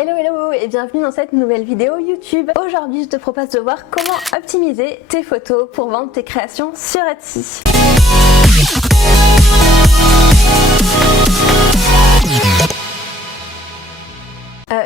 Hello hello et bienvenue dans cette nouvelle vidéo YouTube. Aujourd'hui je te propose de voir comment optimiser tes photos pour vendre tes créations sur Etsy.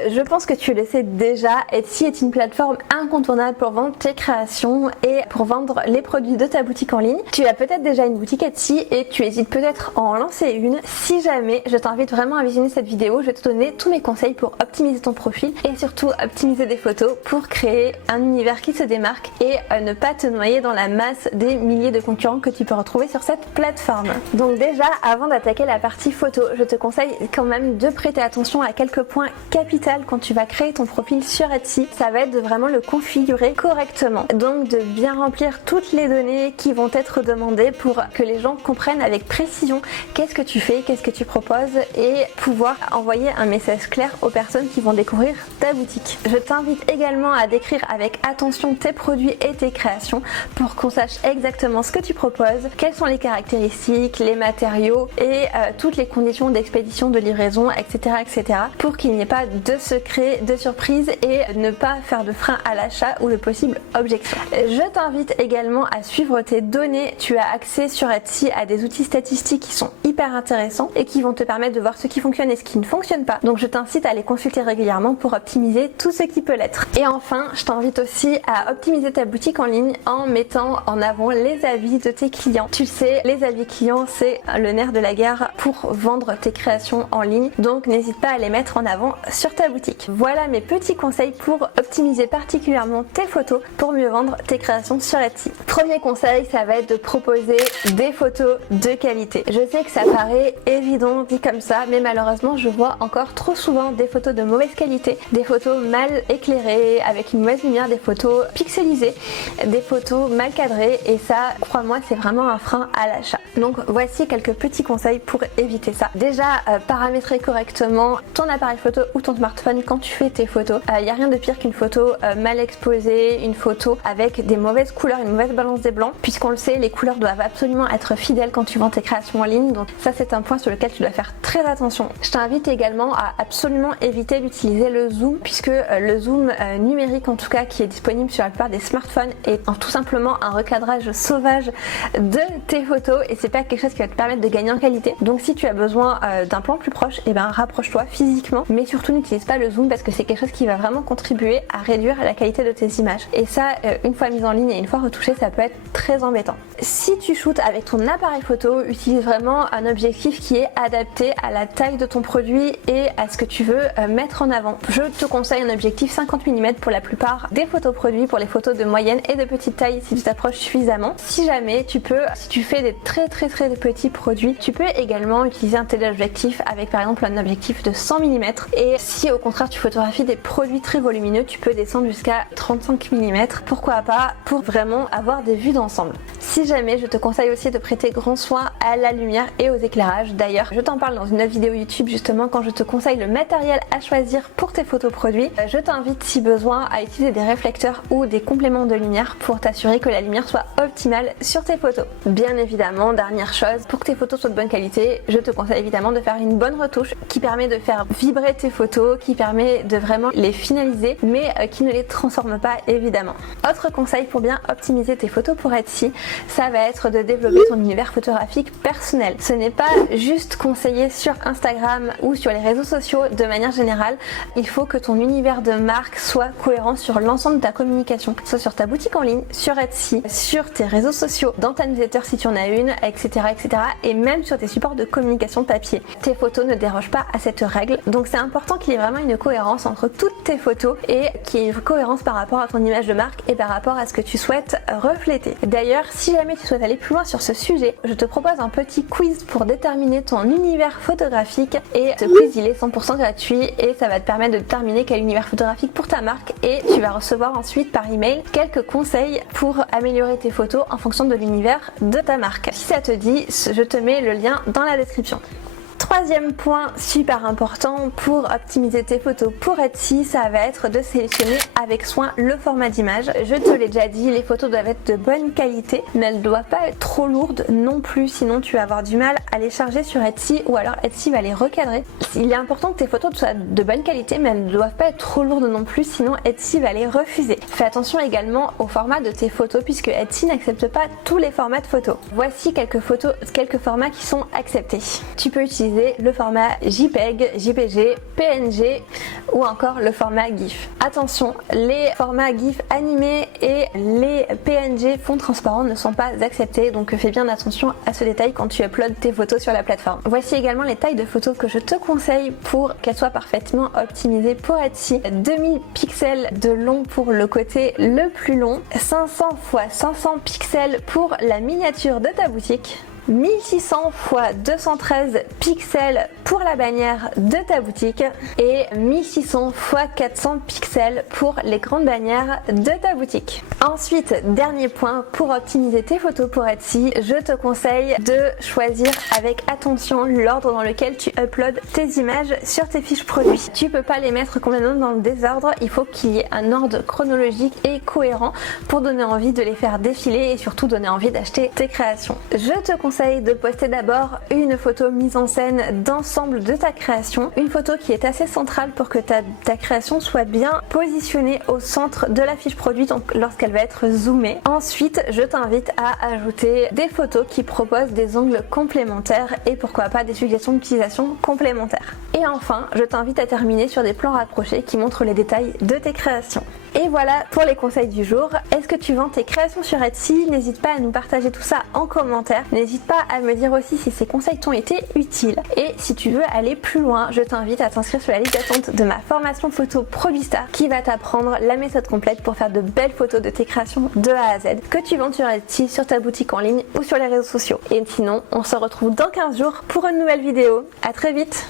Je pense que tu le sais déjà, Etsy est une plateforme incontournable pour vendre tes créations et pour vendre les produits de ta boutique en ligne. Tu as peut-être déjà une boutique Etsy et tu hésites peut-être à en lancer une. Si jamais, je t'invite vraiment à visionner cette vidéo. Je vais te donner tous mes conseils pour optimiser ton profil et surtout optimiser des photos pour créer un univers qui se démarque et ne pas te noyer dans la masse des milliers de concurrents que tu peux retrouver sur cette plateforme. Donc déjà, avant d'attaquer la partie photo, je te conseille quand même de prêter attention à quelques points capitaux quand tu vas créer ton profil sur Etsy. Ça va être de vraiment le configurer correctement, donc de bien remplir toutes les données qui vont être demandées pour que les gens comprennent avec précision qu'est-ce que tu fais, qu'est-ce que tu proposes et pouvoir envoyer un message clair aux personnes qui vont découvrir ta boutique. Je t'invite également à décrire avec attention tes produits et tes créations pour qu'on sache exactement ce que tu proposes, quelles sont les caractéristiques, les matériaux et toutes les conditions d'expédition, de livraison, etc. pour qu'il n'y ait pas de secrets, de surprises et ne pas faire de frein à l'achat ou de possibles objections. Je t'invite également à suivre tes données. Tu as accès sur Etsy à des outils statistiques qui sont hyper intéressants et qui vont te permettre de voir ce qui fonctionne et ce qui ne fonctionne pas. Donc je t'incite à les consulter régulièrement pour optimiser tout ce qui peut l'être. Et enfin, je t'invite aussi à optimiser ta boutique en ligne en mettant en avant les avis de tes clients. Tu le sais, les avis clients, c'est le nerf de la guerre pour vendre tes créations en ligne. Donc n'hésite pas à les mettre en avant sur ta boutique. Voilà mes petits conseils pour optimiser particulièrement tes photos pour mieux vendre tes créations sur Etsy. Premier conseil, ça va être de proposer des photos de qualité. Je sais que ça paraît évident dit comme ça, mais malheureusement je vois encore trop souvent des photos de mauvaise qualité, des photos mal éclairées, avec une mauvaise lumière, des photos pixelisées, des photos mal cadrées et ça, crois-moi, c'est vraiment un frein à l'achat. Donc voici quelques petits conseils pour éviter ça. Déjà, paramétrer correctement ton appareil photo ou ton smartphone quand tu fais tes photos. Il n'y a rien de pire qu'une photo mal exposée, une photo avec des mauvaises couleurs, une mauvaise balance des blancs. Puisqu'on le sait, les couleurs doivent absolument être fidèles quand tu vends tes créations en ligne. Donc ça, c'est un point sur lequel tu dois faire très attention. Je t'invite également à absolument éviter d'utiliser le zoom, puisque le zoom numérique en tout cas qui est disponible sur la plupart des smartphones est tout simplement un recadrage sauvage de tes photos et c'est pas quelque chose qui va te permettre de gagner en qualité. Donc si tu as besoin d'un plan plus proche, et ben rapproche-toi physiquement, mais surtout n'utilise pas le zoom parce que c'est quelque chose qui va vraiment contribuer à réduire la qualité de tes images. Et ça, une fois mise en ligne et une fois retouchée, ça peut être très embêtant. Si tu shootes avec ton appareil photo, utilise vraiment un objectif qui est adapté à la taille de ton produit et à ce que tu veux mettre en avant. Je te conseille un objectif 50 mm pour la plupart des photos produits, pour les photos de moyenne et de petite taille si tu t'approches suffisamment. Si jamais si tu fais des très petits produits, tu peux également utiliser un téléobjectif avec par exemple un objectif de 100 mm et si au contraire tu photographies des produits très volumineux, tu peux descendre jusqu'à 35 mm, pourquoi pas, pour vraiment avoir des vues d'ensemble. Si jamais, je te conseille aussi de prêter grand soin à la lumière et aux éclairages. D'ailleurs, je t'en parle dans une autre vidéo YouTube justement quand je te conseille le matériel à choisir pour tes photos produits. Je t'invite si besoin à utiliser des réflecteurs ou des compléments de lumière pour t'assurer que la lumière soit optimale sur tes photos. Bien évidemment, dernière chose, pour que tes photos soient de bonne qualité, je te conseille évidemment de faire une bonne retouche qui permet de faire vibrer tes photos, qui permet de vraiment les finaliser mais qui ne les transforme pas évidemment. Autre conseil pour bien optimiser tes photos pour Etsy, ça va être de développer ton univers photographique personnel. Ce n'est pas juste conseillé sur Instagram ou sur les réseaux sociaux de manière générale, il faut que ton univers de marque soit cohérent sur l'ensemble de ta communication, que ce soit sur ta boutique en ligne, sur Etsy, sur tes réseaux sociaux, dans ta newsletter si tu en as une, etc. et même sur tes supports de communication papier. Tes photos ne dérogent pas à cette règle, donc c'est important qu'il y ait vraiment une cohérence entre toutes tes photos et qu'il y ait une cohérence par rapport à ton image de marque et par rapport à ce que tu souhaites refléter. D'ailleurs, si jamais tu souhaites aller plus loin sur ce sujet, je te propose un petit quiz pour déterminer ton univers photographique et ce quiz il est 100% gratuit et ça va te permettre de déterminer quel univers photographique pour ta marque et tu vas recevoir ensuite par email quelques conseils pour améliorer tes photos en fonction de l'univers de ta marque. Si ça te dit, je te mets le lien dans la description. Troisième point super important pour optimiser tes photos pour Etsy, ça va être de sélectionner avec soin le format d'image. Je te l'ai déjà dit, les photos doivent être de bonne qualité, mais elles ne doivent pas être trop lourdes non plus, sinon tu vas avoir du mal à les charger sur Etsy ou alors Etsy va les recadrer. Il est important que tes photos soient de bonne qualité, mais elles ne doivent pas être trop lourdes non plus, sinon Etsy va les refuser. Fais attention également au format de tes photos puisque Etsy n'accepte pas tous les formats de photos. Voici quelques formats qui sont acceptés. Tu peux utiliser le format JPEG, JPG, PNG ou encore le format GIF. Attention, les formats GIF animés et les PNG fond transparent ne sont pas acceptés, donc fais bien attention à ce détail quand tu uploads tes photos sur la plateforme. Voici également les tailles de photos que je te conseille pour qu'elles soient parfaitement optimisées pour Etsy. 2000 pixels de long pour le côté le plus long, 500 x 500 pixels pour la miniature de ta boutique, 1600 x 213 pixels pour la bannière de ta boutique et 1600 x 400 pixels pour les grandes bannières de ta boutique. Ensuite, dernier point, pour optimiser tes photos pour Etsy, je te conseille de choisir avec attention l'ordre dans lequel tu uploads tes images sur tes fiches produits. Tu peux pas les mettre complètement dans le désordre, il faut qu'il y ait un ordre chronologique et cohérent pour donner envie de les faire défiler et surtout donner envie d'acheter tes créations. Je te conseille de poster d'abord une photo mise en scène d'ensemble de ta création, une photo qui est assez centrale pour que ta création soit bien positionnée au centre de la fiche produit donc lorsqu'elle va être zoomée. Ensuite, je t'invite à ajouter des photos qui proposent des angles complémentaires et pourquoi pas des suggestions d'utilisation complémentaires. Et enfin, je t'invite à terminer sur des plans rapprochés qui montrent les détails de tes créations. Et voilà pour les conseils du jour. Est-ce que tu vends tes créations sur Etsy? N'hésite pas à nous partager tout ça en commentaire. N'hésite pas à me dire aussi si ces conseils t'ont été utiles. Et si tu veux aller plus loin, je t'invite à t'inscrire sur la liste d'attente de ma formation photo Probista qui va t'apprendre la méthode complète pour faire de belles photos de tes créations de A à Z que tu vends sur Etsy, sur ta boutique en ligne ou sur les réseaux sociaux. Et sinon, on se retrouve dans 15 jours pour une nouvelle vidéo. À très vite!